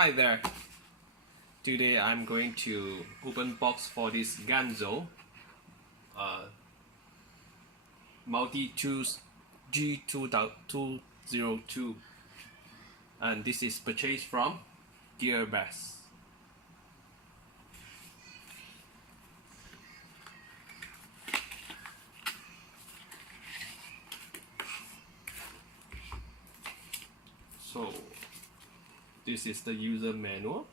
Hi there. Today I'm going to open box for this Ganzo multi-tools G202, and this is purchased from Pliers. So this is the user manual.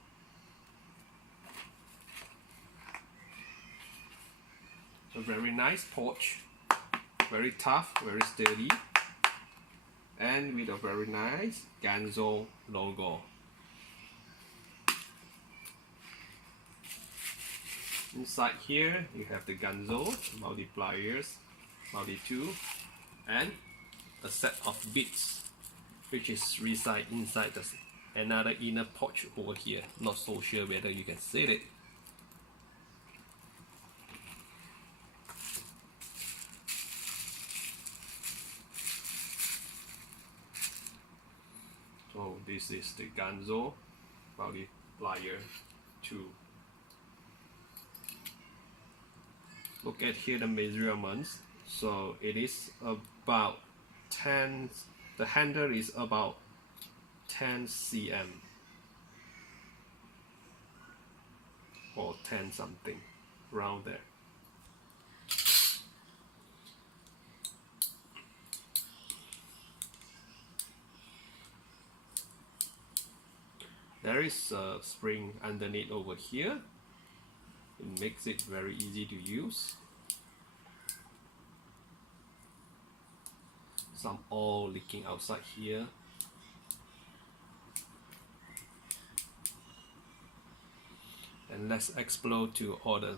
A very nice pouch, very tough, very sturdy, and with a very nice Ganzo logo. Inside here you have the Ganzo multipliers, multi-tool, and a set of bits which is reside inside another inner pouch over here. Not so sure whether you can see it. So this is the Ganzo multiplier 2. Look at here the measurements. So it is about 10, the handle is about 10 cm or 10 something around there. There is a spring underneath over here. It makes it very easy to use. Some oil leaking outside here. And let's explore to all the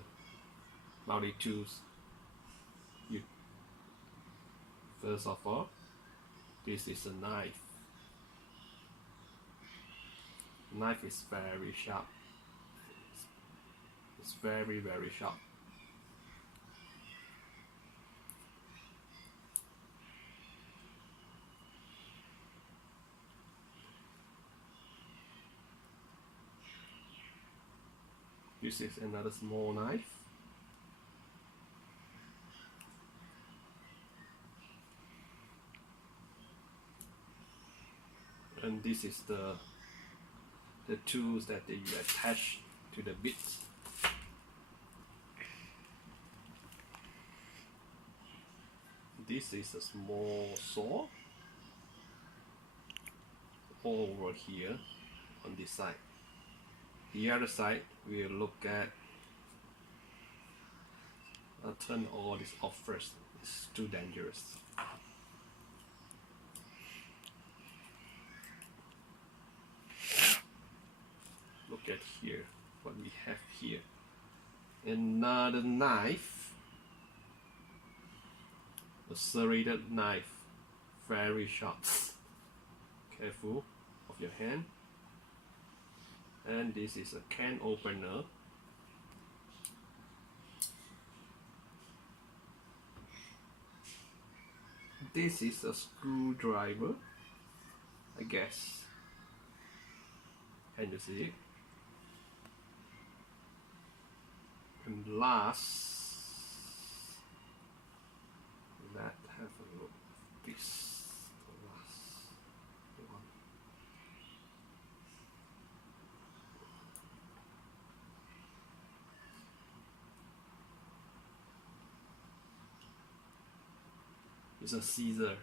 multi-tools. First of all, this is a knife. Knife is very sharp. It's very sharp. This is another small knife. And this is the tools that you attach to the bits. This is a small saw over here on this side. The other side we'll look at. I'll turn all this off first. It's too dangerous. Look at here what we have here. Another knife, a serrated knife, very sharp. Careful of your hand. And this is a can opener. This is a screwdriver, I guess. Can you see it? And last, let's have a look at this. The last one. It's a scissor.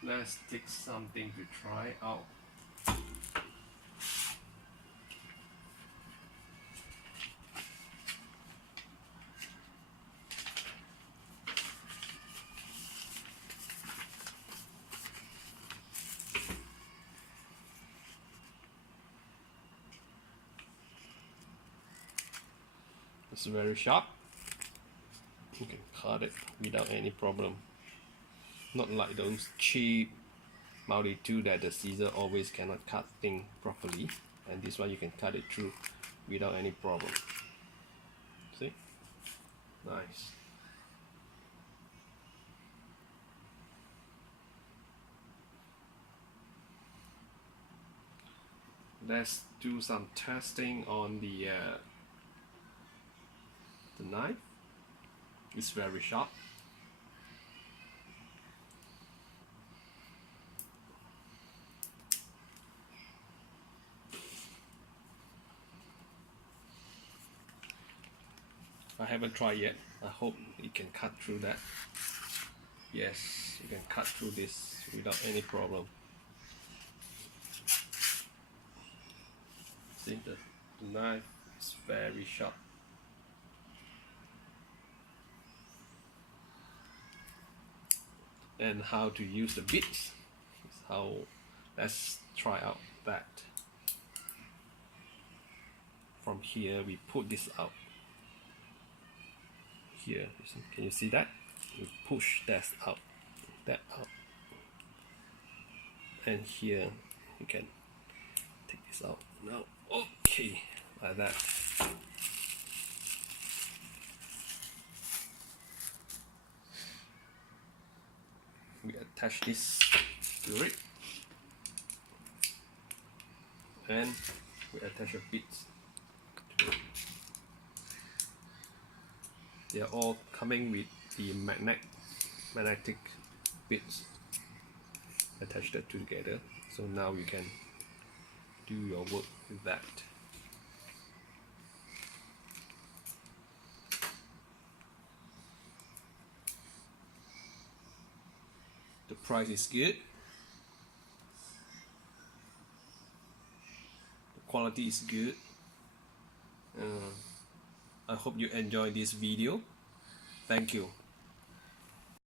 Let's take something to try out. It's very sharp. You can cut it without any problem. Not like those cheap multi-tool that the scissor always cannot cut things properly, and this one you can cut it through without any problem. See? Nice. let's do some testing on the knife. It's very sharp. I haven't tried yet. I hope it can cut through that. Yes, you can cut through this without any problem. See, the knife is very sharp. And how to use the bits. Let's try out that. From here we put this out. Here, can you see that? We push that out, and here you can take this out now. Okay, like that. We attach this to it, and we attach a bit to it. They are all coming with the magnetic bits attached together. So now you can do your work with that. The price is good. The quality is good. I hope you enjoy this video. Thank you.